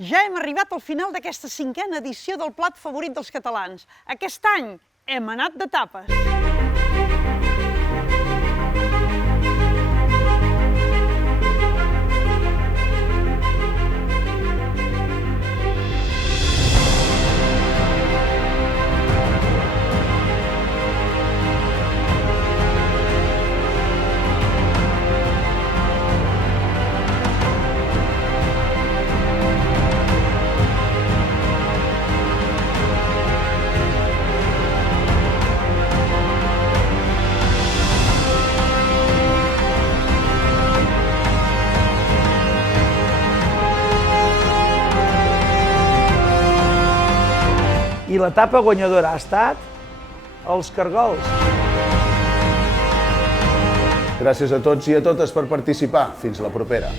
Ja hem arribat al final d'aquesta 5a edició del plat favorit dels catalans. Aquest any hem anat de tapes. I l'etapa guanyadora ha estat els cargols. Gràcies a tots i a totes per participar. Fins la propera.